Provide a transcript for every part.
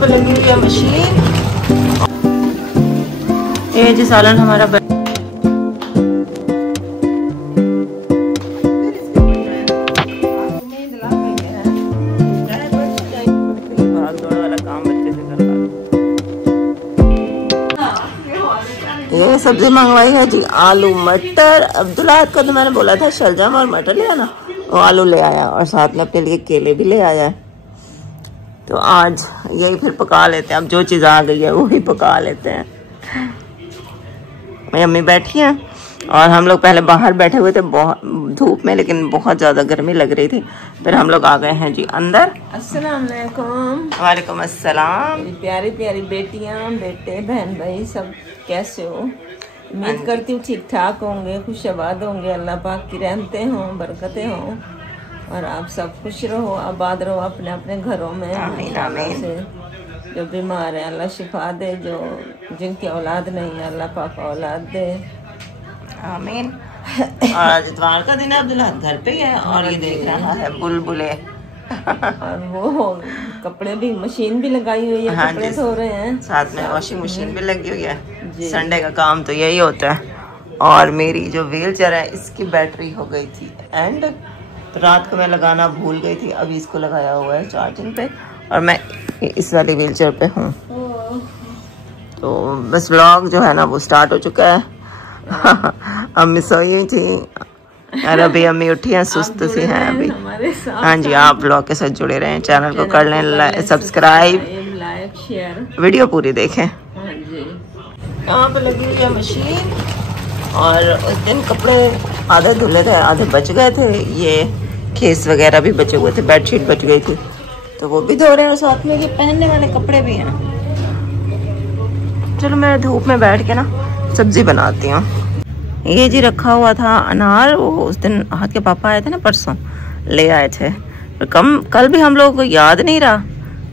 पे लगी हुई है मशीन। ये जी सालन हमारा ये सब्जी मंगवाई है जी, आलू मटर। अब्दुल्ला को तो मैंने बोला था शलजम और मटर ले आना, वो आलू ले आया और साथ में अपने लिए केले भी ले आया है। तो आज यही फिर पका लेते हैं, अब जो चीज़ आ गई है वही पका लेते हैं। मेरी अम्मी बैठी हैं और हम लोग पहले बाहर बैठे हुए थे बहुत धूप में, लेकिन बहुत ज़्यादा गर्मी लग रही थी। फिर हम लोग आ गए हैं जी अंदर। अस्सलाम वालेकुम। वालेकुम अस्सलाम। प्यारी प्यारी बेटियां बेटे बहन भाई सब कैसे हो? उम्मीद करती हूँ ठीक ठाक होंगे, खुशआबाद होंगे, अल्लाह पाक की रहमतें हों, बरकतें हों और आप सब खुश रहो, आबाद रहो अपने अपने घरों में। आमीन आमीन। से जो बीमार है अल्लाह शिफा दे, जो जिनकी औलाद नहीं है अल्लाह पाक औलाद दे। आमीन। और आज इतवार का दिन है, अब्दुल्ला घर पे ही है और ये देख रहा है बुलबुले। और वो कपड़े भी, मशीन भी लगाई हुई है, हाँ, कपड़े धो रहे हैं, साथ में वॉशिंग मशीन भी लगी हुई है। संडे का काम तो यही होता है। और मेरी जो व्हील चेयर है इसकी बैटरी हो गई थी एंड, तो रात को मैं लगाना भूल गई थी, अभी इसको लगाया हुआ है चार्जिंग पे और मैं इस वाली व्हील चेयर पे हूँ। तो बस व्लॉग जो है ना वो स्टार्ट हो चुका है। अम्मी सोई थी और अभी अम्मी उठी हैं, सुस्त सी हैं अभी। हाँ जी, आप व्लॉग के साथ जुड़े रहें, चैनल को कर लें सब्सक्राइब, लाइक शेयर, वीडियो पूरी देखें। यहाँ पे लगी हुई है मशीन और उस दिन कपड़े आधे धुले थे, आधे बच गए थे, ये केस वगैरह भी बचे हुए थे, बेडशीट बच गई थी तो वो भी धो रहे हैं और साथ में ये पहनने वाले कपड़े भी हैं। चलो मैं धूप में बैठ के ना सब्जी बनाती हूँ। ये जी रखा हुआ था अनार, वो उस दिन हाथ के पापा आए थे ना परसों, ले आए थे। कल भी हम लोगों को याद नहीं रहा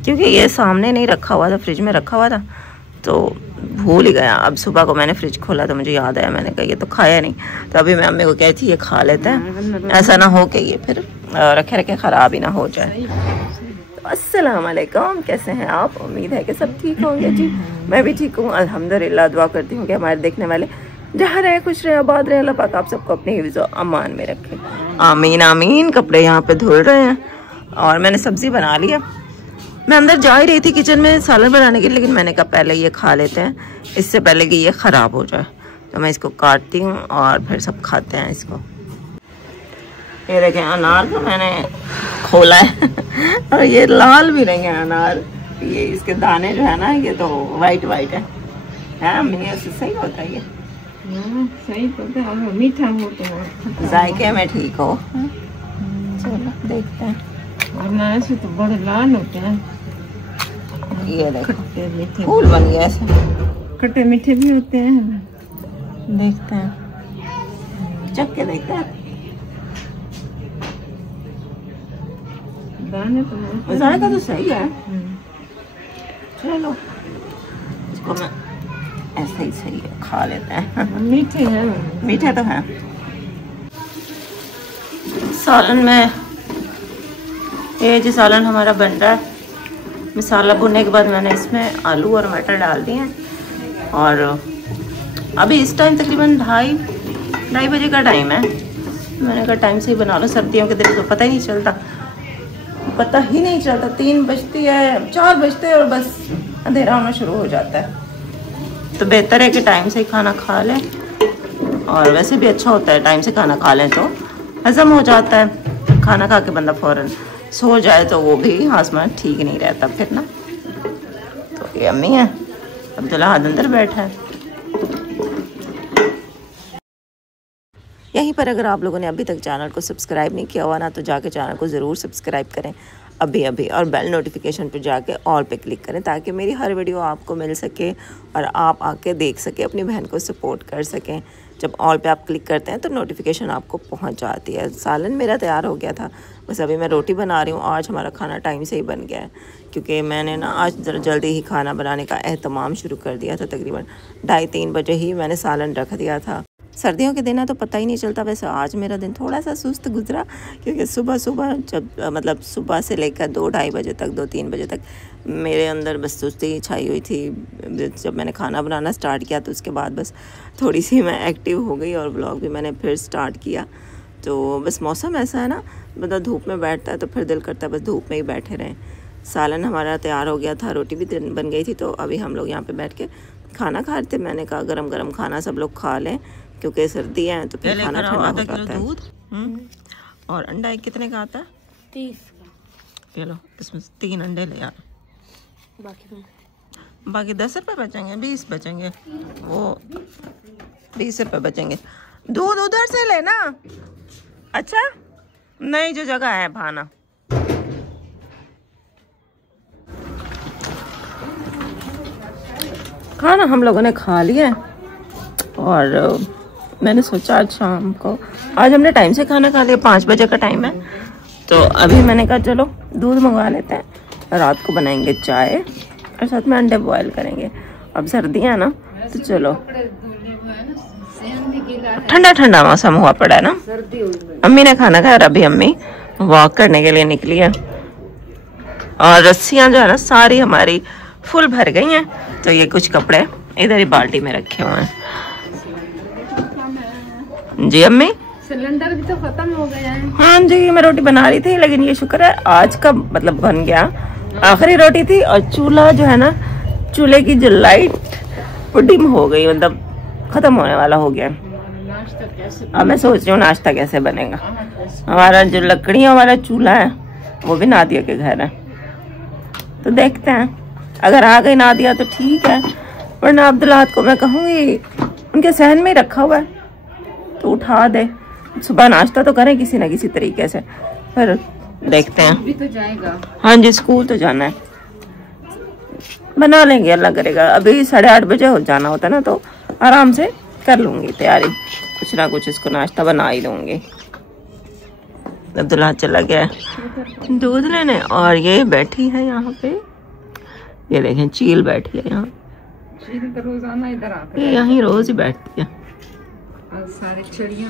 क्योंकि ये सामने नहीं रखा हुआ था, फ्रिज में रखा हुआ था तो भूल ही गया। अब सुबह को मैंने फ्रिज खोला तो मुझे याद आया, मैंने कहा ये तो खाया नहीं। तो अभी मैं अम्मी को कही थी ये खा लेते हैं, ऐसा ना हो कि ये फिर रखे रखे ख़राब ही ना हो जाए। तो अस्सलाम वालेकुम, कैसे हैं आप? उम्मीद है कि सब ठीक होंगे जी। मैं भी ठीक हूँ अल्हम्दुलिल्लाह। दुआ करती हूँ कि हमारे देखने वाले जहाँ रहे खुश रहे, आबाद रहे, अल्लाह पाक आप सबको अपने हिफ्ज़ और अमान में रखे। आमीन आमीन। कपड़े यहाँ पे धुल रहे हैं और मैंने सब्ज़ी बना ली है। मैं अंदर जा ही रही थी किचन में सालन बनाने के लिए, लेकिन मैंने कहा पहले ये खा लेते हैं इससे पहले कि ये ख़राब हो जाए। तो मैं इसको काटती हूँ और फिर सब खाते हैं इसको। ये देखें अनार को मैंने खोला है और ये लाल भी नहीं है अनार, ये इसके दाने जो है ना ये तो वाइट वाइट है। सही होता है ये, सही होता है, मीठा होता है, जायके में ठीक हो। चलो देखते हैं। वरना ऐसे तो बड़े लाल होते हैं। ये देखो फूल बन गया ऐसे, खट्टे मीठे भी होते हैं। देखते हैं, चख के देखते हैं। जायका तो सही है। चलो इसको मैं ऐसे ही सही है, खा लेते हैं। मीठे हैं, मीठे तो हैं। सालन में ये जी सालन हमारा बन रहा है। मसाला भुनने के बाद मैंने इसमें आलू और मटर डाल दिए हैं और अभी इस टाइम तकरीबन ढाई बजे का टाइम है। मैंने कहा टाइम से ही बना लो, सर्दियों के दिन तो पता ही नहीं चलता, 3 बजती है 4 बजते हैं और बस अंधेरा होना शुरू हो जाता है। तो बेहतर है कि टाइम से ही खाना खा लें और वैसे भी अच्छा होता है टाइम से खाना खा लें तो हजम हो जाता है। खाना खा के बंदा फौरन सो जाए तो वो भी आसमान ठीक नहीं रहता फिर ना। तो ये अम्मी है, अब्दुल्ला हाथ अंदर बैठा है। यहीं पर अगर आप लोगों ने अभी तक चैनल को सब्सक्राइब नहीं किया हुआ ना तो जाके चैनल को ज़रूर सब्सक्राइब करें अभी और बेल नोटिफिकेशन पर जाके ऑल पे क्लिक करें ताकि मेरी हर वीडियो आपको मिल सके और आप आके देख सके, अपनी बहन को सपोर्ट कर सकें। जब ऑल पे आप क्लिक करते हैं तो नोटिफिकेशन आपको पहुंच जाती है। सालन मेरा तैयार हो गया था, बस अभी मैं रोटी बना रही हूँ। आज हमारा खाना टाइम से ही बन गया है क्योंकि मैंने ना आज जल्दी ही खाना बनाने का एहतमाम शुरू कर दिया था। तकरीबन 2:30-3 बजे ही मैंने सालन रख दिया था सर्दियों के दिन है तो पता ही नहीं चलता। वैसे आज मेरा दिन थोड़ा सा सुस्त गुजरा क्योंकि सुबह सुबह जब मतलब सुबह से लेकर 2-2:30 बजे तक 2-3 बजे तक मेरे अंदर बस सुस्ती छाई हुई थी। जब मैंने खाना बनाना स्टार्ट किया तो उसके बाद बस थोड़ी सी मैं एक्टिव हो गई और व्लॉग भी मैंने फिर स्टार्ट किया। तो बस मौसम ऐसा है ना, मतलब धूप में बैठता है तो फिर दिल करता है बस धूप में ही बैठे रहें। सालन हमारा तैयार हो गया था, रोटी भी बन गई थी, तो अभी हम लोग यहाँ पे बैठ के खाना खा रहे थे। मैंने कहा गरम गरम खाना सब लोग खा लें क्योंकि सर्दी है तो फिर खाना ठंडा हो जाता है। दूध और अंडा एक कितने का आता है? 30 का। ये लो, इसमें 3 अंडे ले यार, बाकी 10 रुपये बचेंगे, 20 बचेंगे, वो 20 रुपये बचेंगे। दूध उधर से लेना। अच्छा नहीं, जो जगह है भाना। खाना हम लोगों ने खा लिया और मैंने सोचा आज शाम को, आज हमने टाइम से खाना खा लिया, 5 बजे का टाइम है। तो अभी मैंने कहा चलो दूध मंगवा लेते हैं, रात को बनाएंगे चाय और साथ में अंडे बॉयल करेंगे। अब सर्दियाँ ना तो चलो, ठंडा ठंडा मौसम हुआ पड़ा है ना। अम्मी ने खाना खाया और अभी अम्मी वॉक करने के लिए निकली है और रस्सियाँ जो है ना सारी हमारी फुल भर गई हैं। तो ये कुछ कपड़े इधर ही बाल्टी में रखे हुए हैं। जी अम्मी, सिलेंडर भी तो खत्म हो गया है। हाँ जी, मैं रोटी बना रही थी लेकिन ये शुक्र है आज का मतलब बन गया। आखिरी रोटी थी और चूल्हा जो है ना, चूल्हे की जो लाइट डिम हो गई, मतलब खत्म होने वाला हो गया। अब मैं सोच रही हूँ नाश्ता कैसे बनेगा। हमारा जो लकड़ियों वाला चूल्हा है वो भी नादिया के घर है, तो देखते हैं अगर आ गई नादिया तो ठीक है, वरना अब्दुल्लाह को मैं कहूँगी उनके सहन में ही रखा हुआ है तो उठा दे, सुबह नाश्ता तो करें किसी ना किसी तरीके से, फिर देखते हैं। भी तो जाएगा। हाँ जी, स्कूल तो जाना है, बना लेंगे, अल्लाह करेगा। अभी 8:30 बजे हो जाना होता है ना, तो आराम से कर लूंगी तैयारी, कुछ ना कुछ इसको नाश्ता बना ही लूंगी। अब्दुल्लाह चला गया दूध लेने और ये बैठी है यहाँ पे, ये देखें चील बैठी है यहाँ, चील तो रोजाना इधर आकर ये यहीं रोज ही बैठती है। और सारी चिड़िया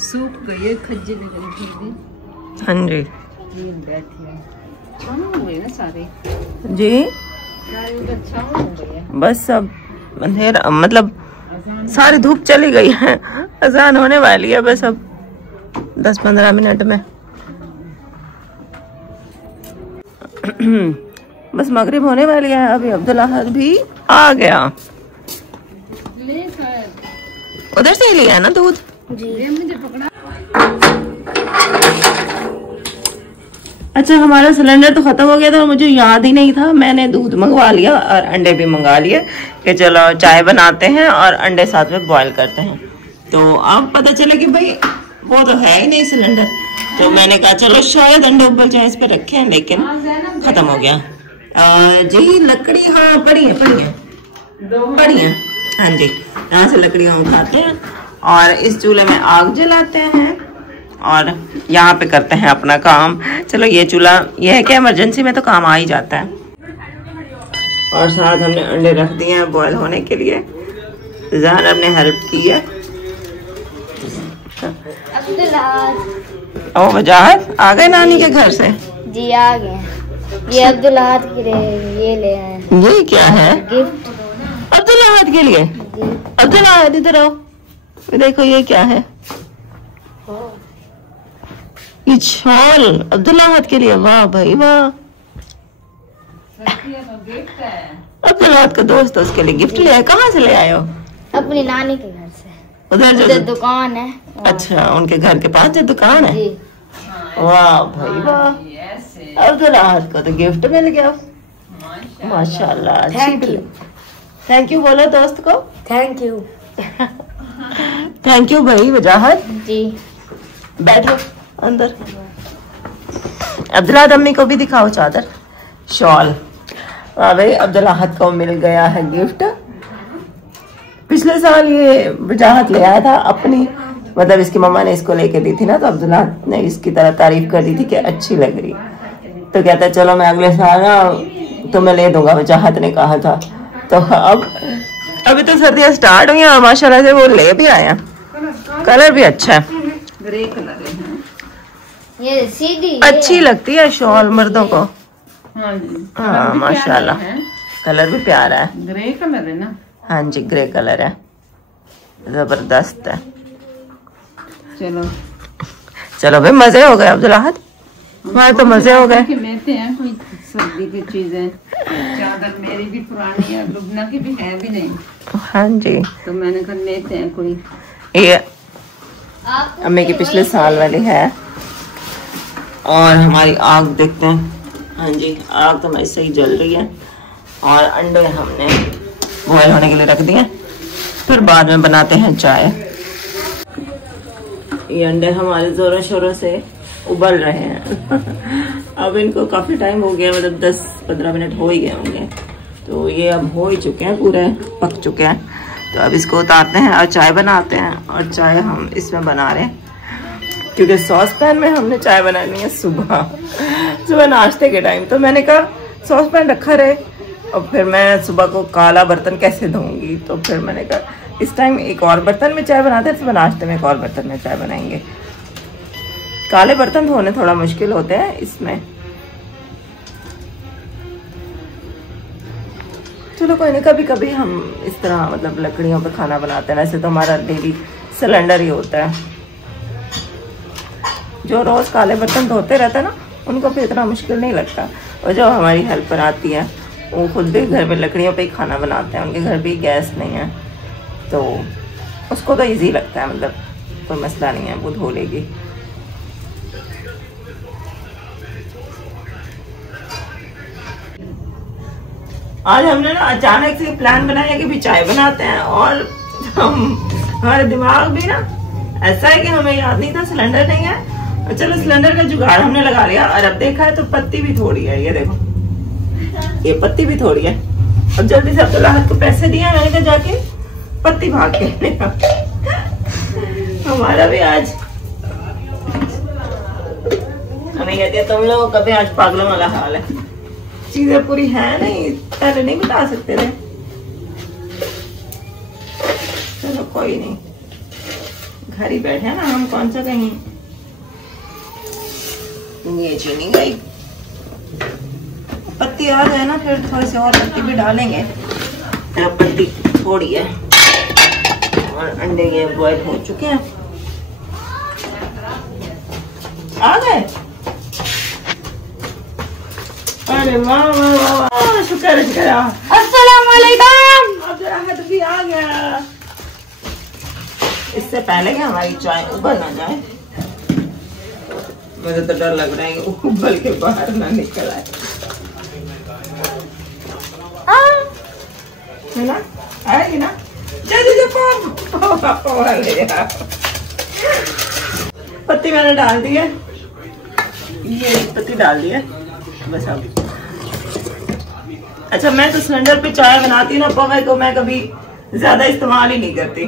सूख गई है, खज्जे निकल गई। हाँ जी, चील बैठी है, छाँव हो गई ना सारे जी, सारे उधर छाँव हो गई है। बस अब अंधेरा, मतलब सारी धूप चली गई है, अजान होने वाली है बस अब 10-15 मिनट में। बस मगरिब होने वाली है। अभी अब्दुल्लाह भी आ गया, उधर से ही लिया है ना दूध जी, मुझे पकड़ा। अच्छा, हमारा सिलेंडर तो खत्म हो गया था और मुझे याद ही नहीं था, मैंने दूध मंगवा लिया और अंडे भी मंगा लिए कि चलो चाय बनाते हैं और अंडे साथ में बॉईल करते हैं। तो अब पता चला कि भाई वो तो है ही नहीं सिलेंडर, तो मैंने कहा चलो शायद अंडे उबल जाए, इस पे रखे हैं, लेकिन खत्म हो गया। जी लकड़ी, हाँ पड़ी है, हाँ जी, यहाँ से लकड़ियाँ उठाते हैं और इस चूल्हे में आग जलाते हैं और यहाँ पे करते हैं अपना काम। चलो ये चूल्हा ये है कि इमरजेंसी में तो काम आ ही जाता है। और साथ हमने अंडे रख दिए हैं बॉयल होने के लिए, ज़हरा ने हेल्प की है। ओ वजाहत आ गए नानी के घर से? जी आ गए। ये अब्दुल्लाह के लिए ये ले आए। ये क्या है? गिफ्ट अब्दुल्लाह के लिए। अब्दुल्लाह इधर आओ, देखो ये क्या है, ये शॉल अब्दुल्लाह के लिए। वाह भाई वाह, अब्दुल्लाह का दोस्त उसके लिए गिफ्ट ले आए। कहाँ से ले आए हो? अपनी नानी के घर से। उधर उधर दुकान है। अच्छा, उनके घर के पास जो दुकान है। जी। वाह भाई वाह, अब्दुल्लाह को तो गिफ्ट मिल गया, माशाल्लाह। Thank you. थैंक यू बोलो दोस्त को। Thank you. थैंक यू भाई वजाहत। जी बैठो अंदर। अब्दुल्लाह अम्मी को भी दिखाओ चादर, शॉल। वाह भाई, अब्दुल्लाह को मिल गया है गिफ्ट। पिछले साल ये वजाहत ले आया था अपनी, मतलब इसकी मम्मा ने इसको लेके दी थी ना, तो अब्दुल्लाह ने इसकी तरह तारीफ कर दी थी कि अच्छी लग रही, तो कहता है चलो मैं अगले साल ना तुम्हें ले दूंगा, वजाहत ने कहा था। तो अब अभी तो सर्दियाँ स्टार्ट हुई हैं और माशाल्लाह से वो ले भी आए हैं। कलर भी अच्छा है, ग्रे कलर है। ये सीधी अच्छी लगती है शॉल मर्दों को। हाँ जी, हाँ माशाल्लाह, कलर भी प्यारा है। ग्रे कलर है ना। हाँ जी, ग्रे कलर है, जबरदस्त है। चलो भाई, मजे हो गए अब्दुल अहद, हमारे तो मजे हो गए। लेते हैं कोई सर्दी की चीजें। चादर मेरी भी पुरानी है, लुबना की भी है भी नहीं। हाँ जी, तो मैंने कहा लेते हैं कोई। ये अम्मी की पिछले साल वाली है। और हमारी आग देखते हैं। हाँ जी, आग तो हमारी सही जल रही है। और अंडे हमने बॉयल होने के लिए रख दिए, फिर बाद में बनाते हैं चाय। ये अंडे हमारे जोरों शोरों से उबल रहे हैं। अब इनको काफी टाइम हो गया, मतलब 10-15 मिनट हो ही गए होंगे। तो ये अब हो ही चुके हैं, पूरे पक चुके हैं। तो अब इसको उतारते हैं और चाय बनाते हैं। और चाय हम इसमें बना रहे हैं क्योंकि सॉस पैन में हमने चाय बनानी है सुबह नाश्ते के टाइम। तो मैंने कहा सॉस पैन रखा रहे, और फिर मैं सुबह को काला बर्तन कैसे धोऊंगी। तो फिर मैंने कहा इस टाइम एक और बर्तन में चाय बनाते हैं, सुबह नाश्ते में एक और बर्तन में चाय बनाएंगे। काले बर्तन धोने थोड़ा मुश्किल होते हैं इसमें। चलो कोई नहीं, कभी कभी हम इस तरह मतलब लकड़ियों पे खाना बनाते हैं। वैसे तो हमारा डेली सिलेंडर ही होता है। जो रोज काले बर्तन धोते रहते हैं ना, उनको भी इतना मुश्किल नहीं लगता। और जो हमारी हेल्पर आती है वो खुद भी घर पे लकड़ियों पे ही खाना बनाते हैं। उनके घर भी गैस नहीं है, तो उसको तो इजी लगता है, मतलब कोई मसला नहीं है, वो धो लेगी। आज हमने ना अचानक से प्लान बनाया कि भी चाय बनाते हैं। और हमारे दिमाग भी ना ऐसा है कि हमें याद नहीं था सिलेंडर नहीं है। और चलो सिलेंडर का जुगाड़ हमने लगा लिया। और अब देखा है तो पत्ती भी थोड़ी है, ये देखो ये पत्ती भी थोड़ी है। अब जल्दी से अब्दुल अहद को पैसे दिए, मैंने कहा जाके पत्ती भाग के हमारा भी आज हमें कहती है तुम लोगों का भी आज पागलों वाला हाल है। चीजें पूरी है नहीं, पहले नहीं बता सकते थे। चलो कोई नहीं, घर ही बैठे हैं ना हम, कौन सा कहीं। ये चीनी गई, पत्ती आ जाए ना फिर थोड़ी सी और पत्ती भी डालेंगे। पत्ती थोड़ी है और अंडे ये बॉयल हो चुके हैं। आ गए, अरे वाह वाह वाह, शुक्र शुक्र। अस्सलाम वालेकुम, अब्दुल अहद भी आ गया। इससे पहले कि हमारी चाय उबल ना जाए, मुझे तो डर लग रहा है कि उबल के बाहर ना निकल आए। है ना, आएगी ना। पत्ती मैंने डाल दी है, ये पत्ती डाल दी है बस। अब अच्छा, मैं तो सिलेंडर पे चाय बनाती हूँ ना, पवे को मैं कभी ज्यादा इस्तेमाल ही नहीं करती,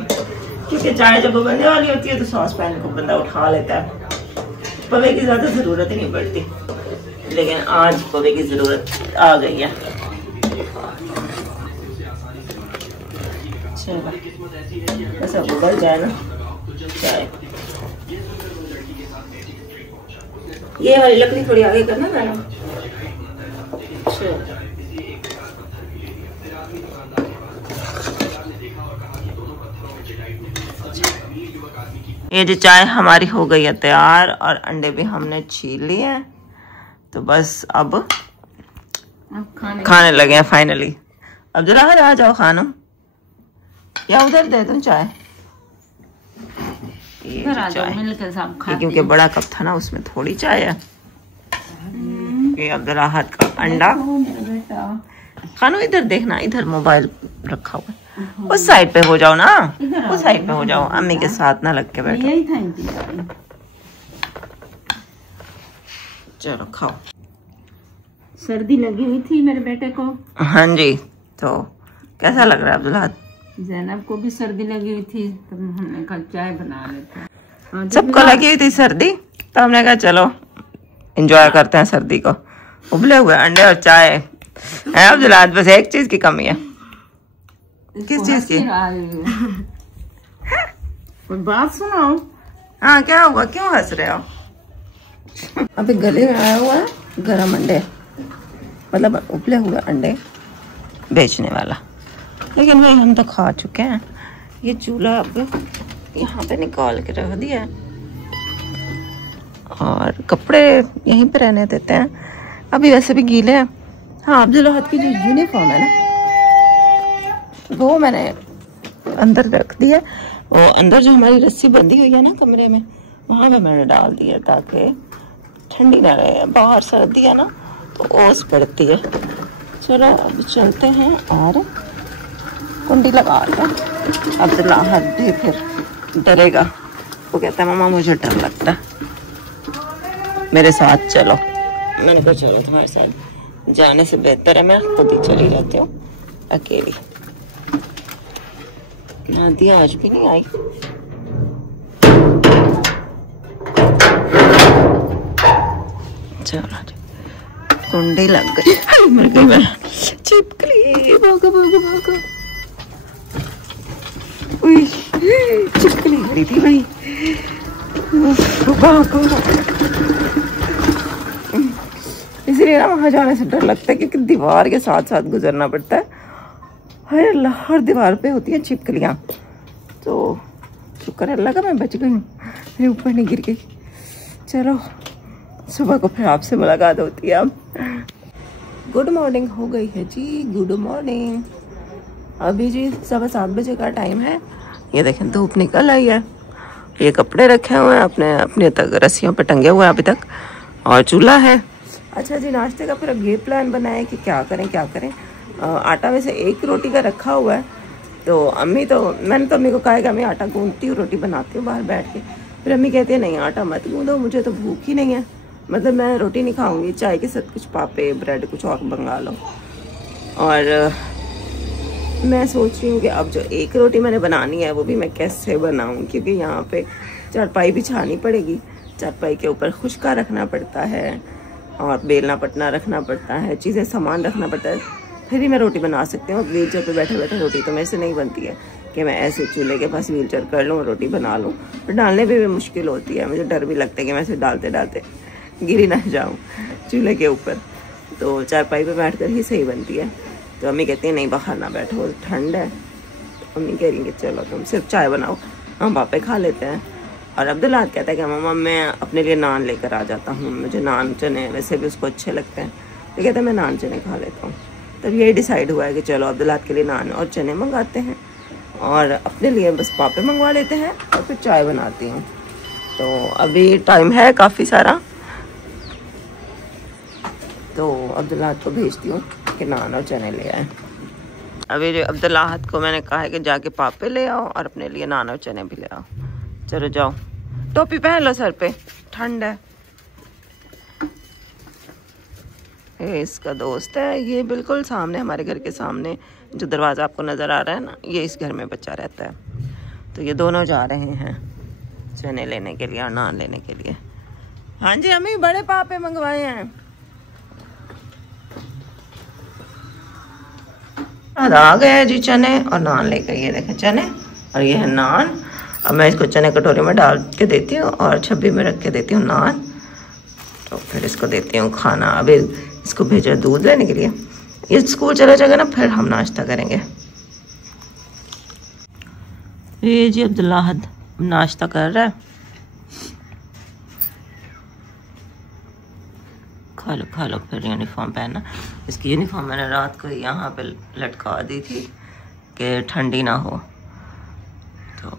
क्योंकि चाय जब बनने वाली होती है तो सॉस पैन को बंदा उठा लेता है। पवे की ज्यादा जरूरत ही नहीं पड़ती, लेकिन आज पवे की जरूरत आ गई है। बस अब उबल जाए ना चाय। ये वाली लकड़ी थोड़ी आगे करना मैडम। ये जो चाय हमारी हो गई है तैयार, और अंडे भी हमने छील लिए हैं। तो बस अब खाने लगे हैं फाइनली। अब जरा आ जाओ खाना, या उधर दे दूं चाय। ये चाय क्योंकि बड़ा कप था ना, उसमें थोड़ी चाय है। ये अब्दुल अहद का अंडा। खानो इधर देखना, इधर मोबाइल रखा हुआ है, उस साइड पे हो जाओ ना, उस साइड पे हो जाओ, अम्मी के साथ ना लग के बैठो। चलो खाओ। सर्दी लगी हुई थी मेरे बेटे को। हाँ जी, तो कैसा लग रहा है अब्दुल अहद? ज़ैनब को भी सर्दी लगी हुई थी, तो हमने कहा चाय बना लेते हैं। सबको लगी हुई थी सर्दी, तो हमने कहा चलो एंजॉय करते हैं सर्दी को। उबले हुए अंडे और चाय है अब्दुल अहद, बस एक चीज की कमी है, किस चीज की? कोई बात सुनाओ। हाँ क्या हुआ, क्यों हंस रहे हो? अभी गले में आया हुआ है गरम अंडे, मतलब उबले हुए अंडे बेचने वाला। लेकिन भाई हम तो खा चुके हैं। ये चूल्हा अब यहाँ पे निकाल के रख दिया है और कपड़े यहीं पे रहने देते हैं। अभी वैसे भी गीले हैं। हाँ, अब्दुल्लाहद की जो यूनिफॉर्म है ना, वो मैंने अंदर रख दी है। वो अंदर जो हमारी रस्सी बंधी हुई है ना कमरे में, वहाँ पे मैंने डाल दी है ताकि ठंडी ना रहे। बाहर सर्दी है ना तो ओस पड़ती है। चलो अब चलते हैं और कुंडी लगा लें। अब्दुल्लाहद भी फिर डरेगा, वो कहता है मामा मुझे डर लगता है, मेरे साथ चलो। मैंने कहा चलो तुम्हारे साथ जाने से बेहतर है मैं खुद ही चली जाती हूँ अकेली। नादिया आज भी नहीं आई। चलो कुंडी लग गई। मर गई मैं, चिपकली, भागो भागो भागो। चिपकली गई थी भाई, भागो। इसलिए ना वहां जाने से डर लगता है क्योंकि दीवार के साथ साथ गुजरना पड़ता है। हर अल्लाह, हर दीवार पे होती हैं छिपकलियाँ। तो शुक्र अल्लाह का मैं बच गई हूँ, मेरे ऊपर नहीं गिर गई। चलो सुबह को फिर आपसे मुलाकात होती है। अब गुड मॉर्निंग हो गई है जी, गुड मॉर्निंग। अभी जी 7:15 बजे का टाइम है। ये देखें धूप निकल आई है। ये कपड़े रखे हुए हैं अपने तक रस्सियों पे टंगे हुए हैं अभी तक, और चूल्हा है। अच्छा जी, नाश्ते का फिर अब ये प्लान बनाए कि क्या करें। आटा वैसे 1 रोटी का रखा हुआ है। तो मैंने तो अम्मी को कहा कि मैं आटा गूंथती हूँ, रोटी बनाती हूँ बाहर बैठ के। फिर अम्मी कहती है नहीं आटा मत गूंदो, मुझे तो भूख ही नहीं है, मतलब मैं रोटी नहीं खाऊंगी, चाय के साथ कुछ पापे ब्रेड कुछ और मंगा लो। और मैं सोच रही हूँ कि अब जो 1 रोटी मैंने बनानी है वो भी मैं कैसे बनाऊँ, क्योंकि यहाँ पे चारपाई बिछानी पड़ेगी, चारपाई के ऊपर खुशका रखना पड़ता है और बेलना पटना रखना पड़ता है, चीज़ें सामान रखना पड़ता है, फिर ही मैं रोटी बना सकती हूँ। व्हील चेयर पर बैठे बैठे रोटी तो मेरे से नहीं बनती है कि मैं ऐसे चूल्हे के पास व्हील चेयर कर लूँ और रोटी बना लूँ। पर डालने में भी मुश्किल होती है, मुझे डर भी लगता है कि मैं इसे डालते डालते गिरी ना जाऊँ चूल्हे के ऊपर। तो चारपाई पे बैठ कर ही सही बनती है। तो अम्मी कहती है नहीं बाहर ना बैठो, ठंड है। तो अम्मी कह रही है चलो तुम सिर्फ चाय बनाओ, हम पापे खा लेते हैं। और अब्दुल्ला कहता है कि मम्मा मैं अपने लिए नान लेकर आ जाता हूँ, मुझे नान चने वैसे भी उसको अच्छे लगते हैं। तो कहता है मैं नान चने खा लेता हूँ। तब यही डिसाइड हुआ है कि चलो अब्दुल्ला के लिए नान और चने मंगाते हैं और अपने लिए बस पापे मंगवा लेते हैं और फिर चाय बनाती हूँ। तो अभी टाइम है काफ़ी सारा, तो अब्दुल्ला को भेजती हूँ कि नान और चने ले आए। अभी जो अब्दुल्ला को मैंने कहा है कि जाके पापे ले आओ और अपने लिए नान और चने भी ले आओ। चलो जाओ, टोपी पहन लो सर पे, ठंड है। ये इसका दोस्त है, ये बिल्कुल सामने हमारे घर के सामने जो दरवाज़ा आपको नज़र आ रहा है ना, ये इस घर में बच्चा रहता है। तो ये दोनों जा रहे हैं चने लेने के लिए और नान लेने के लिए। हाँ जी अम्मी, बड़े पापे मंगवाए हैं। आ गए जी चने और नान लेकर। ये देखें चने और ये है नान। अब मैं इसको चने कटोरे में डाल के देती हूँ और छब्बी में रख के देती हूँ नान। तो फिर इसको देती हूँ खाना। अभी इसको भेजा दूध लेने के लिए, ये स्कूल चला जाएगा ना फिर हम नाश्ता करेंगे। ये जी अब्दुल्ला नाश्ता कर रहा है। खा लो फिर यूनिफॉर्म पहनना। इसकी यूनिफॉर्म मैंने रात को यहाँ पे लटका दी थी कि ठंडी ना हो, तो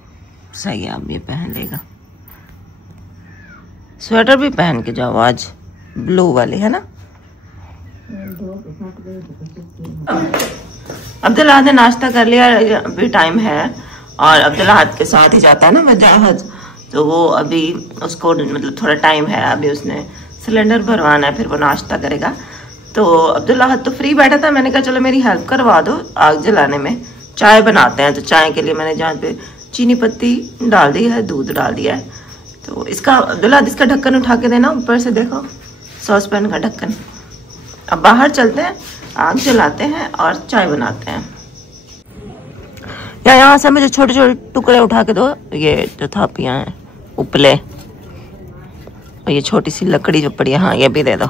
सही है अब ये पहन लेगा। स्वेटर भी पहन के जाओ आज, ब्लू वाली है ना। अब्दुल्ला ने नाश्ता कर लिया, अभी टाइम है। और अब्दुल्ला के साथ ही जाता है ना वजाहत, तो वो अभी उसको मतलब थोड़ा टाइम है, अभी उसने सिलेंडर भरवाना है, फिर वो नाश्ता करेगा। तो अब्दुल्ला तो फ्री बैठा था, मैंने कहा चलो मेरी हेल्प करवा दो आग जलाने में, चाय बनाते हैं। तो चाय के लिए मैंने जहाँ पे चीनी पत्ती डाल दी है, दूध डाल दिया है। तो इसका अब्दुल्ला इसका ढक्कन उठा के देना ऊपर से, देखो सॉसपैन का ढक्कन। अब बाहर चलते हैं, आग जलाते हैं और चाय बनाते हैं। या यहाँ से मुझे छोटे छोटे टुकड़े उठा के दो। ये जो थापियाँ हैं उपले, और ये छोटी सी लकड़ी जो पड़ी है, हाँ ये भी दे दो।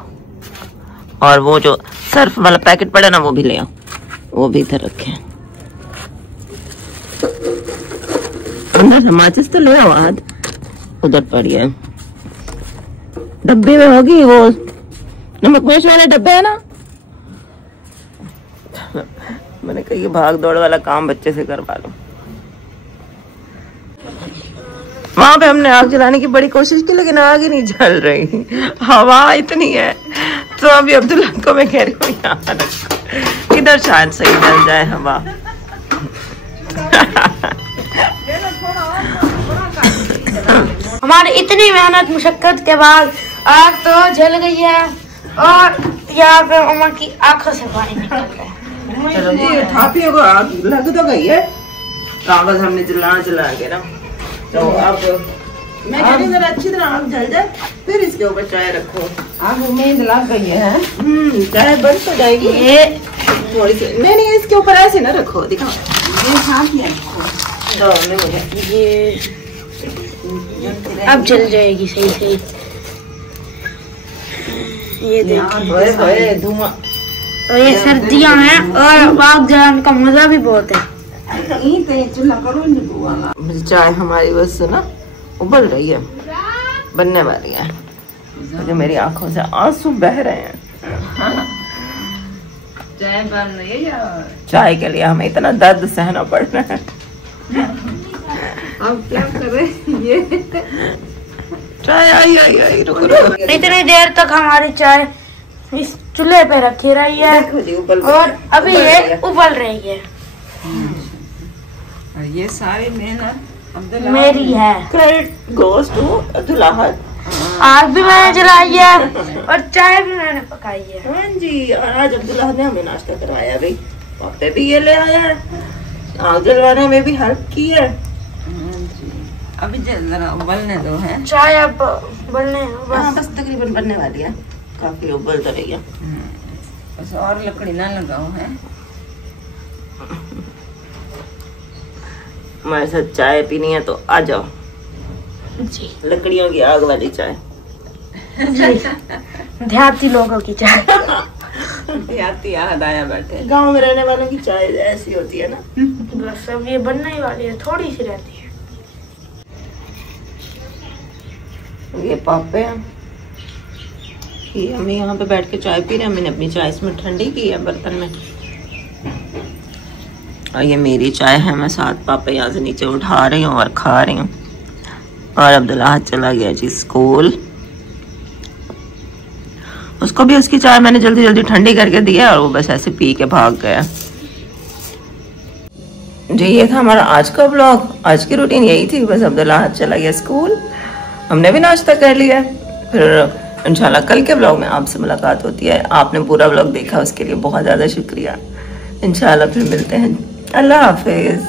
और वो जो सर्फ वाला पैकेट पड़ा ना वो भी ले आओ, वो भी इधर रखे। अंदर माचिस तो ले आओ, आज उधर पड़ी है डब्बे में होगी वो नमक मिर्च वाले डब्बे है ना। मैंने कहा ये भाग दौड़ वाला काम बच्चे से करवा लो। वहां पे हमने आग जलाने की बड़ी कोशिश की लेकिन आग ही नहीं जल रही, हवा इतनी है। तो अभी अब्दुल्ला को मैं कह रही हूँ यहाँ इधर शायद सही जल जाए हवा। हमारी इतनी मेहनत मुशक्कत के बाद आग तो जल गई है और यहाँ पे उमर की आंखों से पानी निकल रहा है। चलो जी, थापियों को आग लग तो गई है, कागज हमने जला के ना। तो अब मैं कह रही हूँ अच्छी तरह आग जल जाए फिर इसके ऊपर चाय रखो। आग उम्मीद लग गई है। चाय बन तो जाएगी। ये थोड़ी सी नहीं इसके ऊपर ऐसे ना रखो, दिखाओ ये साथ में रखो। ये अब जल जाएगी सही सही। ये देखिए धुआं। और ये सर्दियाँ हैं और आग जलाने का मजा भी बहुत है। चाय हमारी बस ना उबल रही है, बनने वाली है। जो मेरी आंखों से आंसू बह रहे हैं। चाय बन रही है यार। चाय के लिए हमें इतना दर्द सहना पड़ रहा है। अब क्या करें ये चाय आई रुको। इतनी देर तक हमारी चाय इस चूल्हे पे रखी रही है और अभी ये उबल रही है। और ये सारी मेहनत मेरी है। Credit goes to Abdullah. आग भी मैंने जलाई है और चाय भी मैंने पकाई है। हाँ जी, और आज अब्दुल्ला ने हमें नाश्ता करवाया भाई। पापे भी ये ले आया है, आग जलवाने में भी हेल्प की है। अभी जरा उबलने दो है चाय अब बनने बस तकरीबन बनने वाली है, काफी उबल तो रही है। बस और लकड़ी ना लगाओ है। हमारे साथ चाय पीनी है तो आ जाओ जी। लकड़ियों की आग वाली चाय। जी देहाती लोगों की चाय। देहाती याद आया बैठे। गांव में रहने वालों की चाय ऐसी होती है ना। बस अब ये बनने ही वाली है, थोड़ी सी रहती है। ये पापे हैं, ये हमें यहाँ पे बैठ के चाय पी रहे हैं। मैंने अपनी चाय इसमें ठंडी की है बर्तन में, और ये मेरी चाय है। मैं साथ पापा यहाँ से नीचे उठा रही हूँ और खा रही हूँ। और अब्दुल्ला चला गया जी स्कूल। उसको भी उसकी चाय मैंने जल्दी जल्दी ठंडी करके दी है और वो बस ऐसे पी के भाग गया जी। ये था हमारा आज का ब्लॉग। आज की रूटीन यही थी, बस अब्दुल्ला चला गया स्कूल, हमने भी नाश्ता कर लिया। फिर इंशाल्लाह कल के ब्लॉग में आपसे मुलाकात होती है। आपने पूरा ब्लॉग देखा उसके लिए बहुत ज़्यादा शुक्रिया। इंशाल्लाह फिर मिलते हैं। अल्लाह हाफिज।